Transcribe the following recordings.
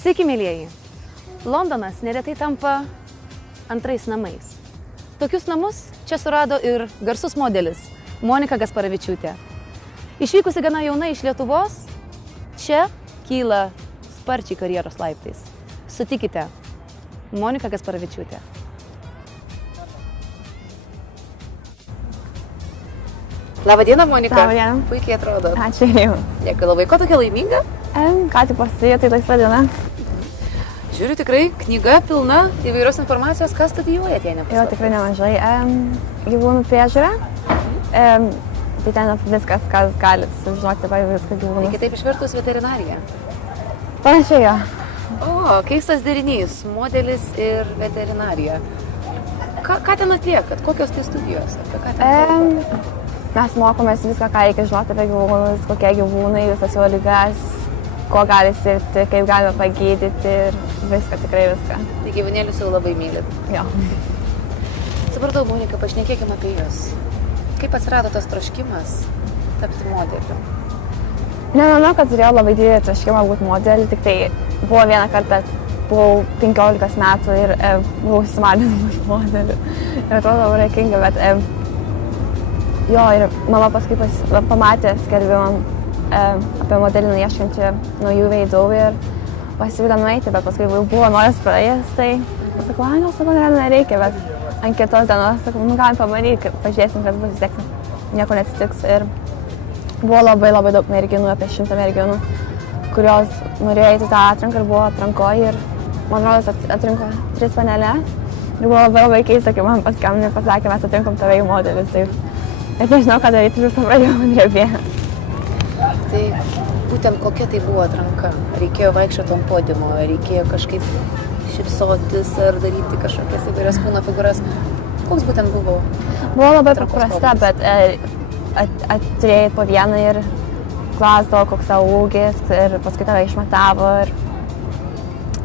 Sveiki, mėlyjeji. Londonas neretai tampa antrais namais. Tokius namus čia surado ir garsus modelis Monika Gasparavičiūtė. Išvykusi gana jauna iš Lietuvos, čia kyla sparčiai karjeros laiptais. Sutikite, Monika Gasparavičiūtė. Labą dieną, Monika. Labą dieną. Puikiai atrodo. Ačiū jums. Dėkui labai, ko tokia laiminga? Ką tik prasidėjo, tai laisva diena. Žiūriu, tikrai knyga pilna įvairios informacijos, ką studijuojate, jei Jo, nepaslaptis. tikrai nemažai. Gyvūnų priežiūra. Tai ten viskas, kas galit sužinoti apie viską gyvūnus. Kitaip išvertus veterinarija. Panašiai jo. O, keistas derinys, modelis ir veterinarija. Ką ten atliekat? Kokios tai studijos? Apie ką ten kalbat? Mes mokomės viską, ką reikia žinoti apie gyvūnus, kokie gyvūnai, visas jo ligas, ko gali sirgti, kaip galima pagydyti ir viską, tikrai viską. Tai gyvūnėlius jau labai mylit. Jo. Supratau, Monika, pašnekėkime apie jūs. Kaip atsirado tas troškimas tapti modeliu? Nemanau, kad turėjau labai didelį troškimą būti modeliu, tik tai buvo vieną kartą, buvau 15 metų ir buvau susimanęs būti modeliu. Ir atrodo labai reikalinga, bet jo, ir mama paskui pamatė skelbimą apie modelį ieškančią naujų veidų ir pasiūlė nueiti, bet paskui buvo noras praėjęs, tai sakau, gal savo nereikia, bet ant kitos dienos sakau, galim pamatyti, pažiūrėsim, kad bus vis tiek nieko neatsitiks. Ir buvo labai daug merginų, apie 100 merginų, kurios norėjo eiti tą atranką ir buvo atrankoje ir man rodos atrinko 3 panelės. Ir buvo labai keista, kai man paskambino ir pasakė, mes atrinkom tave į modelius. Tai net nežinau, ką daryti, visą pradėjau drebėti. Tai būtent kokia tai buvo atranka? Reikėjo vaikščioti ant podiumo, reikėjo kažkaip šypsotis ar daryti kažkokias įvairias kūno figūras. Koks būtent buvo? Buvo labai atrankos paprasta, bet turėjai po vieną ir klausdavo, koks tavo ūgis ir paskui tave išmatavo ir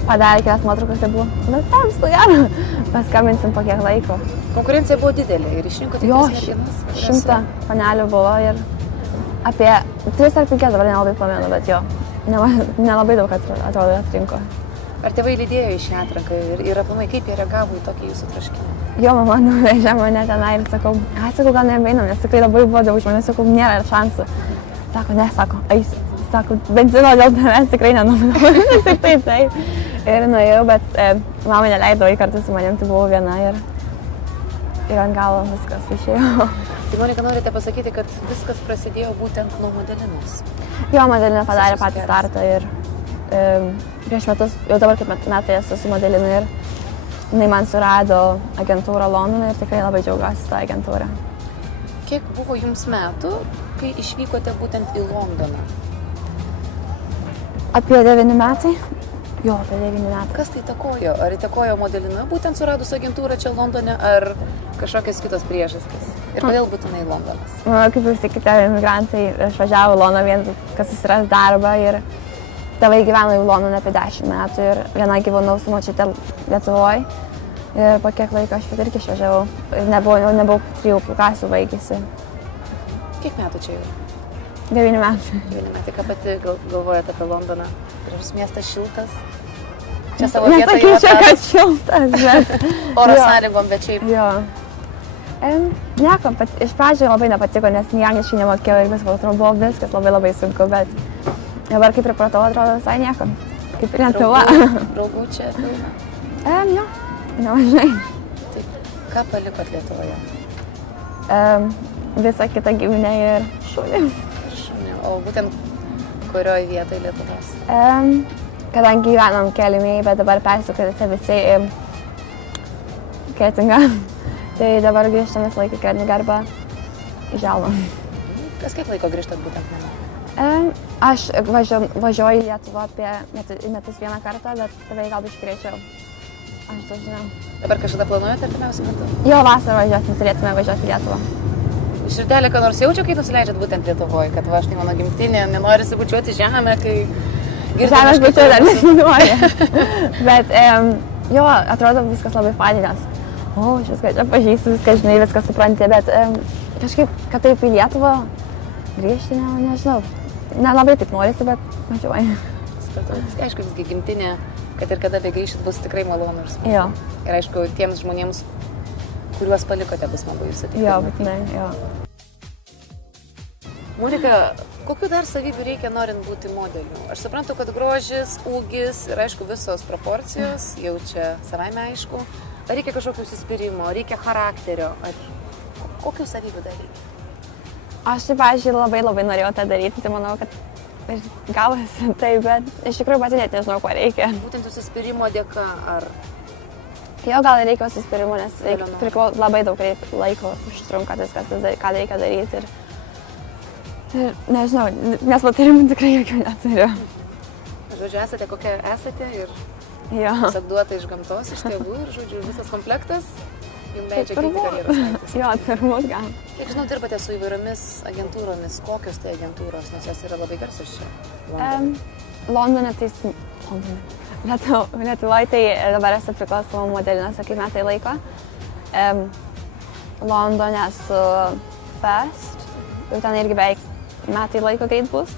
padarė kelias nuotraukas ir buvo, bet tam gero, paskambinsim po kiek laiko. Konkurencija buvo didelė ir išrinkote Jo, 3 merginas? 100 panelių buvo ir apie 3 ar 5 dabar nelabai pamenu, bet jo, nelabai daug atrodo atrinko. Ar tėvai lydėjo į šią atranką ir aplamai kaip jie reagavo į tokį jūsų troškimą? Jo, mama nuvežė mane tenai ir sakau, gal nebeinam, nes tikrai labai buvo daug žmonių, sakau, nėra šansų. Sako, ne, sako, eisiu. Sako, benzino dėl tavęs tikrai nenumanau. Taip. Ir nuėjau, bet mama neleido į kartu su manim, tai buvau viena ir ant galo viskas išėjo. Tai Monika, norite pasakyti, kad viskas prasidėjo būtent nuo modelinės? Jo, modelinė padarė patį startą ir prieš metus, jau dabar kaip metai esu su modelinu ir jinai man surado agentūrą Londone ir tikrai labai džiaugiuosi tą agentūrą. Kiek buvo jums metų, kai išvykote būtent į Londoną? Apie 9 metai? Jo, apie 9 metų. Kas tai įtakojo? Ar įtakojo modelina būtent suradus agentūrą čia Londone, ar kažkokios kitos priežastys? Ir kodėl būtinai Londonas? Manau, kaip visi kiti imigrantai, aš važiavau į Londoną vien, kad susiras darbą ir tėvai gyveno į Londoną apie 10 metų ir viena gyvenau su močiute Lietuvoje. Ir po kiek laiko aš irgi išvažiavau ir nebuvau 3 klasių baigėsi. Kiek metų čia jau? 9 metų. 9 metų, ką pati galvojate apie Londoną? Gražus miestas, šiltas? Čia savo vietą jau Nesakyčiau, kad šiltas, bet... Oro Jo. sąlygom, bet šiaip. Jo. Nieko, iš pradžio labai nepatiko, nes angliškai nemokėjau ir viskas, atrodo, buvo viskas labai sunku, bet dabar kaip pripratau, atrodo visai nieko. Kaip ir Lietuva. Draugų čia pilna. Jo, nemažai. Tai ką palikot Lietuvoje? Visą kitą giminę ir šunį. O būtent kurioje vietoje Lietuvos? Kadangi gyvenom Kelmėje, bet dabar persikėlėte visi į Kretingą, tai dabar grįžtam visą laiką į Kretingą arba į Želvą. Kas kiek laiko grįžtat būtent namo? Aš važiuoju į Lietuvą apie metus vieną kartą, bet tave gal biškį greičiau. Aš to žinau. Dabar kažkada planuojate artimiausiu metu? Jo, vasarą važiuosim, turėtume važiuoti į Lietuvą. Širdelė, ką nors jaučia, kai nusileidžiat būtent Lietuvoje, kad va, štai mano gimtinė, nenori bučiuoti žemę, kai... Žemės bučiuoti dar nesinori. Bet jo, atrodo viskas labai fainai, nes aš viską čia pažįstu, viską žinai, viską supranti, bet kažkaip, kad taip į Lietuvą grįžti, nežinau. Nelabai taip norisi, bet važiuoju. supratau. Aišku, visgi gimtinė, kad ir kada begrįšit, bus tikrai malonu ir smagu. Jo. Ir aišku, tiems žmonėms, kuriuos palikote, bus smagu jūs sutikti. Jo, būtinai, jo. Monika, kokių dar savybių reikia norint būti modeliu? Aš suprantu, kad grožis, ūgis ir aišku visos proporcijos, jau čia savaime aišku. Ar reikia kažkokio užsispyrimo, reikia charakterio, ar kokių savybių dar reikia? Aš taip, pavyzdžiui, labai norėjau tą daryti, tai manau, kad gavosi taip, bet iš tikrųjų pati net nežinau, ko reikia. Būtent užsispyrimo dėka, ar... Jo, gal reikia užsispyrimo, nes labai daug laiko užtrunka viskas, ką reikia daryti. Ir nežinau, nes patarimų tikrai jokių neturiu. Žodžiu, esate kokia esate ir tiesiog duota iš gamtos, iš tėvų ir, žodžiu, visas komplektas jums leidžia kreipti karjeros laiptais. Jo, turbūt gal. Kiek žinau, dirbate su įvairiomis agentūromis. Kokios tai agentūros, nes jos yra labai garsios čia? Londone tai... Lietuvoje tai dabar esu priklausoma modelinėse kaip metai laiko. Londone su Fest, jau ten irgi beveik metai laiko greit bus.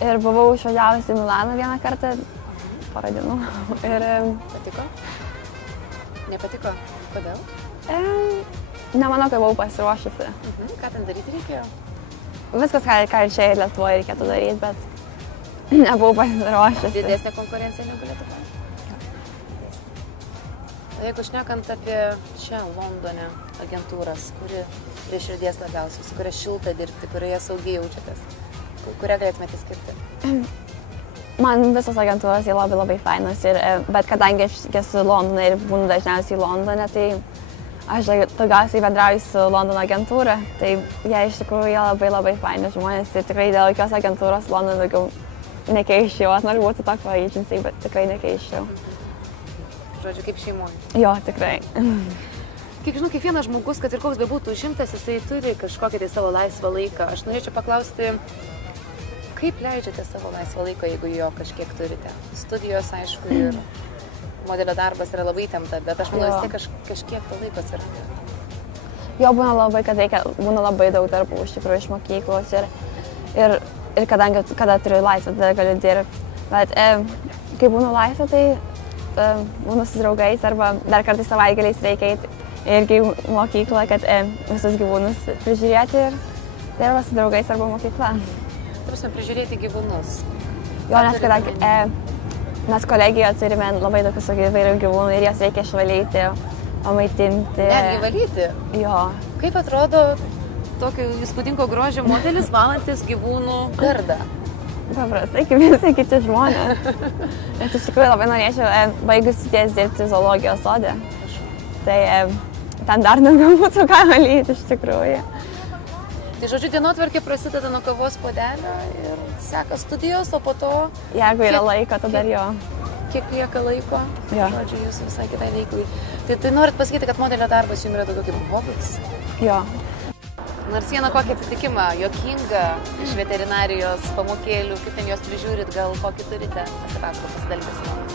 Ir buvau išvažiavusi į Milaną vieną kartą, porą dienų. Ir... Patiko? Nepatiko? Kodėl? Nemanau, kad buvau pasiruošusi. Ką ten daryti reikėjo? Viskas, ką ir čia ir Lietuvoje reikėtų daryti, bet nebuvau pasiruošusi. Didesnė konkurencija negu Lietuvoje? Jeigu šnekant apie čia Londone agentūras, kuri prie širdies labiausiai, su kuria šilta dirbti, kurioje saugiai jaučiatės, kurią galėtumėte skirti? Man visos agentūros yra labai fainos, bet kadangi aš esu Londone ir būnu dažniausiai Londone, tai aš daugiausiai bendrauju su Londono agentūra, tai jie iš tikrųjų yra labai faini žmonės ir tikrai dėl jokios agentūros Londone daugiau nekeiščiau, aš noriu būti tokia agency, bet tikrai nekeiščiau. Žodžiu, kaip šeimoje. Jo, tikrai. Kiek žinau, kiekvienas žmogus, kad ir koks bebūtų užimtas, jisai turi kažkokį tai savo laisvą laiką. Aš norėčiau paklausti, kaip leidžiate savo laisvą laiką, jeigu jo kažkiek turite? Studijos, aišku, ir modelio darbas yra labai įtempta, bet aš manau, vis tiek kažkiek to laiko atsiranda. Jo, būna labai daug darbų iš tikrųjų iš mokyklos ir kadangi kada turiu laisvę, tada galiu dirbti. Bet kai būnu laisvę, tai būnu su draugais arba dar kartais savaitgaliais reikia eiti irgi į mokyklą, kad visus gyvūnus prižiūrėti ir dirba su draugais arba mokykla. Turime prižiūrėti gyvūnus. Jo, nes kadangi mes kolegijoje turime labai daug visokių įvairių gyvūnų ir jas reikia išvalyti, pamaitinti. Netgi valyti? Jo. Kaip atrodo tokio įspūdingo grožio modelis valantis gyvūnų gardą? Paprastai, kaip visi kiti žmonės. Nes iš tikrųjų labai norėčiau baigus studijas dirbti zoologijos sode. Tai ten dar daugiau būtų ką valyti iš tikrųjų. Tai žodžiu, dienotvarkė prasideda nuo kavos puodelio ir seka studijos, o po to... Jeigu yra laiko, tada jo. Kiek lieka laiko? Jo. Žodžiu, jūs visai kitai veiklai. Tai norit pasakyti, kad modelio darbas jums yra daugiau kaip hobis? Jo. Nors vieną kokį atsitikimą, juokingą, iš veterinarijos pamokėlių, kaip ten juos prižiūrit, gal kokį turite, pasidalyti su mumis.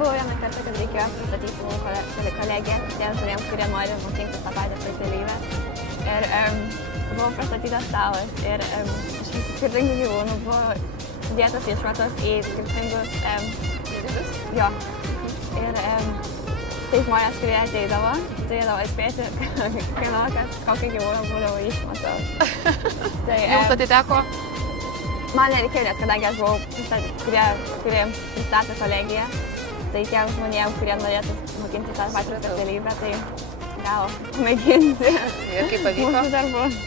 Buvo vieną kartą, kad reikėjo pristatyti mano kolegę tiems žmonėms, kurie nori mokintis tą patį specialybę. Ir buvo pristatytas stalas ir iš visų skirtingų gyvūnų buvo sudėtas išmatos į skirtingus dydžius. Jo. Ir tai žmonės, kurie ateidavo, turėdavo atspėti, kokį gyvūną būdavo išmatos. Jums atiteko? Man nereikėjo, nes kadangi aš buvau, kurie pristatė kolegiją, tai tiem žmonėm, kurie norėtų mokinti tą pačią specialybę, tai gal mėginti. Ir kaip pavyko? Mūsų darbus.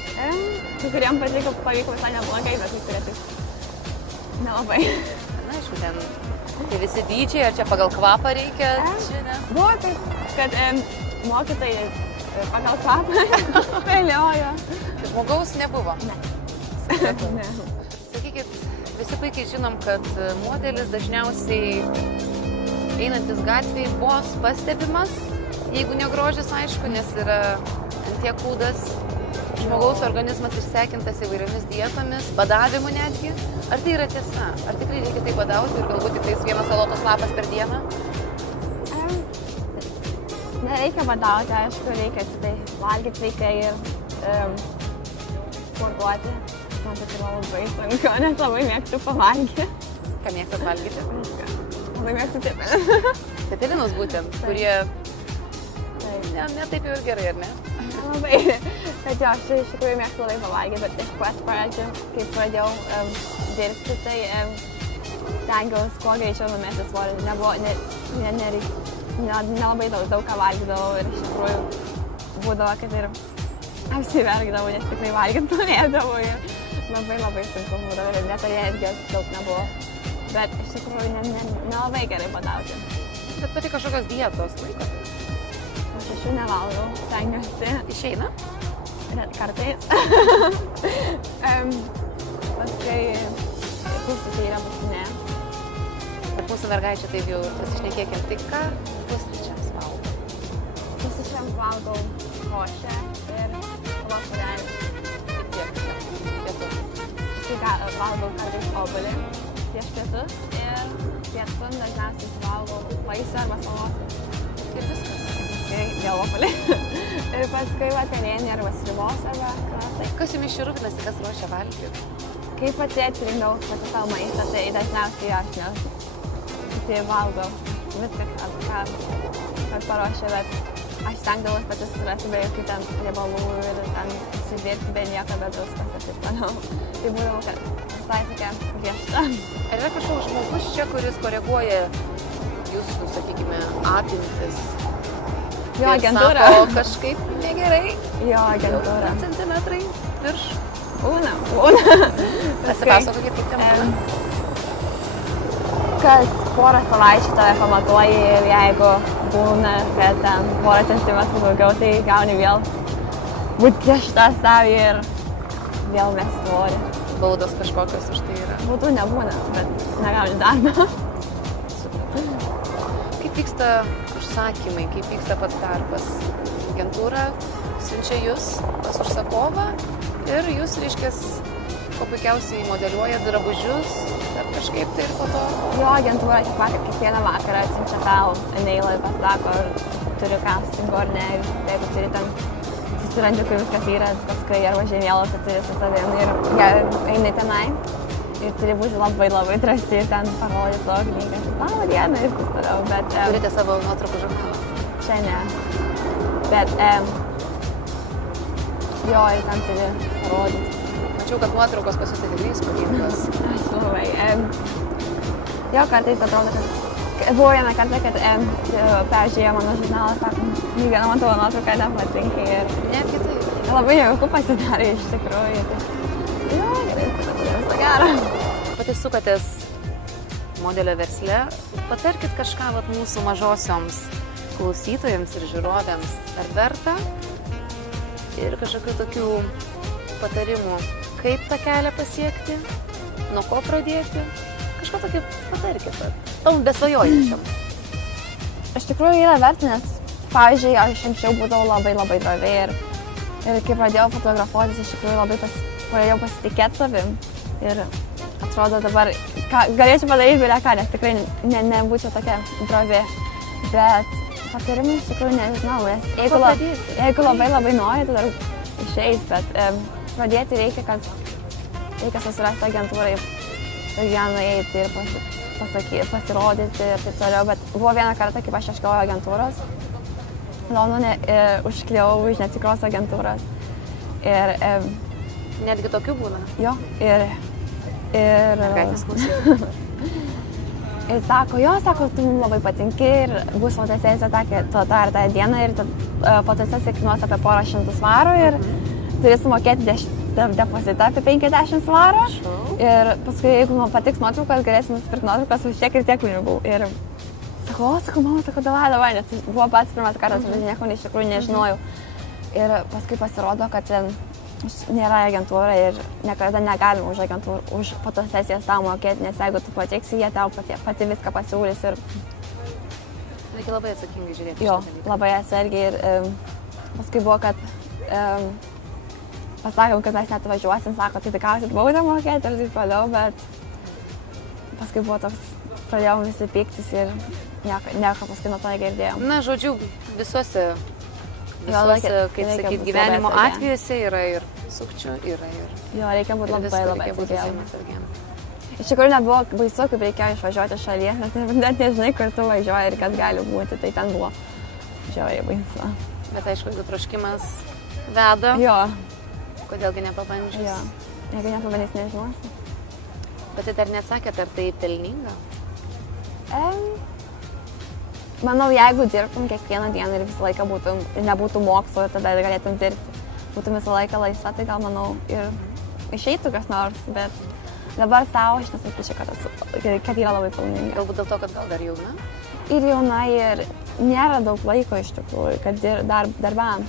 Kai kuriem pavyko visai neblogai, bet kai kurie taip nelabai. Na, aišku, ten tai visi dydžiai, ar čia pagal kvapą reikia? Buvo taip, kad mokytojai pagal kvapą spėliojo. Žmogaus nebuvo? Ne. Sakykit, visi puikiai žinom, kad modelis dažniausiai einantis gatvėje vos pastebimas, jeigu negrožis, aišku, nes yra tiek kūdas, žmogaus organizmas išsekintas įvairiomis dietomis, badavimu netgi. Ar tai yra tiesa? Ar tikrai reikia tai badauti ir galbūt tik tais vienas salotos lapas per dieną? Nereikia badauti, aišku, reikia tai valgyti reikia ir sportuoti. Man tai yra labai sunku, nes labai mėgstu pavalgyti. Ką mėgstat valgyti? Labai mėgstu cepelinus. Cepelinus būtent, kurie ne taip jau ir gerai, ar ne? Labai. Bet jo, aš iš tikrųjų mėgstu labai pavalgyti, bet iš pat pradžių, kai pradėjau dirbti, tai stengiausi kuo greičiau numesti svorį. Nelabai daug ką valgydavau ir iš tikrųjų būdavo, kad ir apsiverkdavau, nes tikrai valgyti norėdavau ir labai sunku būdavo ir net energijos daug nebuvo. Bet iš tikrųjų nelabai gerai badauti. Bet pati kažkokios dietos laikote? Aš iš jų nevalgau, stengiuosi. Išeina? Kartais. Paskui pusryčiai būtinė. Bet mūsų mergaičia taip jau pasišnekėkim, tai ką pusryčiams valgo? Pusryčiams valgau košę ir vakarėlį. Tik tiek pietus. Tai valgau kartais obuolį prieš pietus ir pietum dažniausiai valgau vaisių arba salotų. Ir viskas. Vėl obuolį. Ir paskui vakarienė arba sriubos arba kratai. Kas jums išrūpinasi, kas ruošia valgyti? Kai pati atsirinkdavau pati savo maistą, tai dažniausiai aš tai valgau viską, ką paruošia, bet aš stengdavausi pati surasti be jokių ten riebalų ir ten įsidėti be nieko, bet viskas ir taip toliau. Tai būdavo, kad visai tokia griežta. Ar yra kažkoks žmogus čia, kuris koreguoja jūsų, sakykime, apimtis? Jo, agentūra. Sako, kažkaip negerai. Jo, agentūra. Centimetrai virš. Būna. Pasipasakokit, kaip ten būna. Kas porą savaičių tave pamatuoji ir jeigu būna, kad ten porą centimetrų daugiau, tai gauni vėl būt griežta savį ir vėl mes svorį. Baudos kažkokios už tai yra. Būtų nebūna, bet negauni darbą. Kaip vyksta užsakymai, kaip vyksta pats darbas? Agentūra siunčia jūs pas užsakovą ir jūs, reiškės, ko puikiausiai modeliuoja drabužius, ar kažkaip tai ir po to? Jo, agentūra kiekvieną vakarą atsiunčia tau e-mailą ir pasako, ar turi castingo ar ne. Ir jeigu turi ten susirandi, kur viskas yra, paskui arba žemėlapį turi su tavim ir eini tenai. Ir turi būti labai drąsi ir ten parodyti savo knygą. Labą dieną ir taip toliau, bet... Turite savo nuotraukų žurnalą? Čia ne. Bet... jo, ir ten turi parodyti. Mačiau, kad nuotraukos pas jūs tai tikrai įspūdingos. Aš labai. Jo, kartais atrodo, kad... Buvo vieną kartą, kad peržiūrėjo mano žurnalą, sako, knyga, man tavo nuotrauka nepatinka ir... Netgi tai. Labai nejauku pasidarė iš tikrųjų. Jo, gerai, viso gero. Pati sukatės modelio versle. Patarkit kažką mūsų mažosioms klausytojams ir žiūrovėms. Ar verta? Ir kažkokių tokių patarimų, kaip tą kelią pasiekti, nuo ko pradėti. Kažką tokį patarkit. Tom besvajojančiam. Iš tikrųjų yra verta, nes, pavyzdžiui, aš anksčiau būdavau labai drovi ir kai pradėjau fotografuotis, iš tikrųjų labai pradėjau pasitikėti savim. Ir atrodo dabar, galėčiau padaryti beleką, nes tikrai nebūčiau tokia drovi. Bet patarimų iš tikrųjų nežinau, nes jeigu labai nori, tai dar išeis, bet pradėti reikia, kad reikia susirasti agentūrai ir ją nueiti ir pasirodyti ir taip toliau. Bet buvo vieną kartą, kaip aš ieškojau agentūros Londone ir užkliuvau už netikros agentūros. Ir... Netgi tokių būna? Jo, ir... Mergaitės klausyti. Ir sako, tu mums labai patinki ir bus fotosesija tą ir tą dieną ir fotosesija kainuos apie porą šimtų svarų ir turi sumokėti depozitą apie 50 svarų. Ir paskui, jeigu man patiks nuotraukos, galėsim nusipirkti nuotraukos už tiek ir tiek pinigų. Ir sakau, mama, davai, nes buvo pats pirmas kartas, bet nieko iš tikrųjų nežinojau. Ir paskui pasirodo, kad nėra agentūra ir niekada negalima už fotosesijas tau mokėti, nes jeigu tu pateiksi, jie tau pati viską pasiūlys ir... Reikia labai atsakingai žiūrėti. Jo, labai atsargiai ir paskui buvo, kad pasakėm, kad mes net važiuosim, sako, tai tikriausiai baudą mokėti ir taip toliau, bet paskui buvo toks, pradėjom visi pyktis ir nieko paskui nuo to negirdėjom. Na, žodžiu, visuose, kaip sakyt, gyvenimo atvejuose yra ir sukčių, yra ir... Jo, reikia būti labai atsargiam. Iš tikrųjų nebuvo baisu, kaip reikėjo išvažiuoti iš šalies, nes net nežinai, kur tu važiuoji ir kas gali būti, tai ten buvo žiauriai baisu. Bet aišku, jeigu troškimas veda, Jo, kodėlgi nepabandžius. jo, jeigu nepabandys, nežinosi. Bet tai dar neatsakėt, ar tai pelninga? Manau, jeigu dirbtum kiekvieną dieną ir visą laiką būtum, ir nebūtų mokslo ir tada galėtum dirbti, būtum visą laiką laisva, tai gal manau ir išeitų kas nors, bet dabar savo aš nesakyčiau, kad yra labai pelninga. Galbūt dėl to, kad gal dar jauna? Ir jauna, ir nėra daug laiko iš tikrųjų, kad darbam.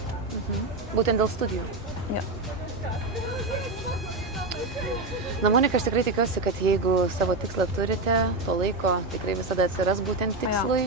Būtent dėl studijų. Jo. Na, Monika, aš tikrai tikiuosi, kad jeigu savo tikslą turite, to laiko tikrai visada atsiras būtent tikslui.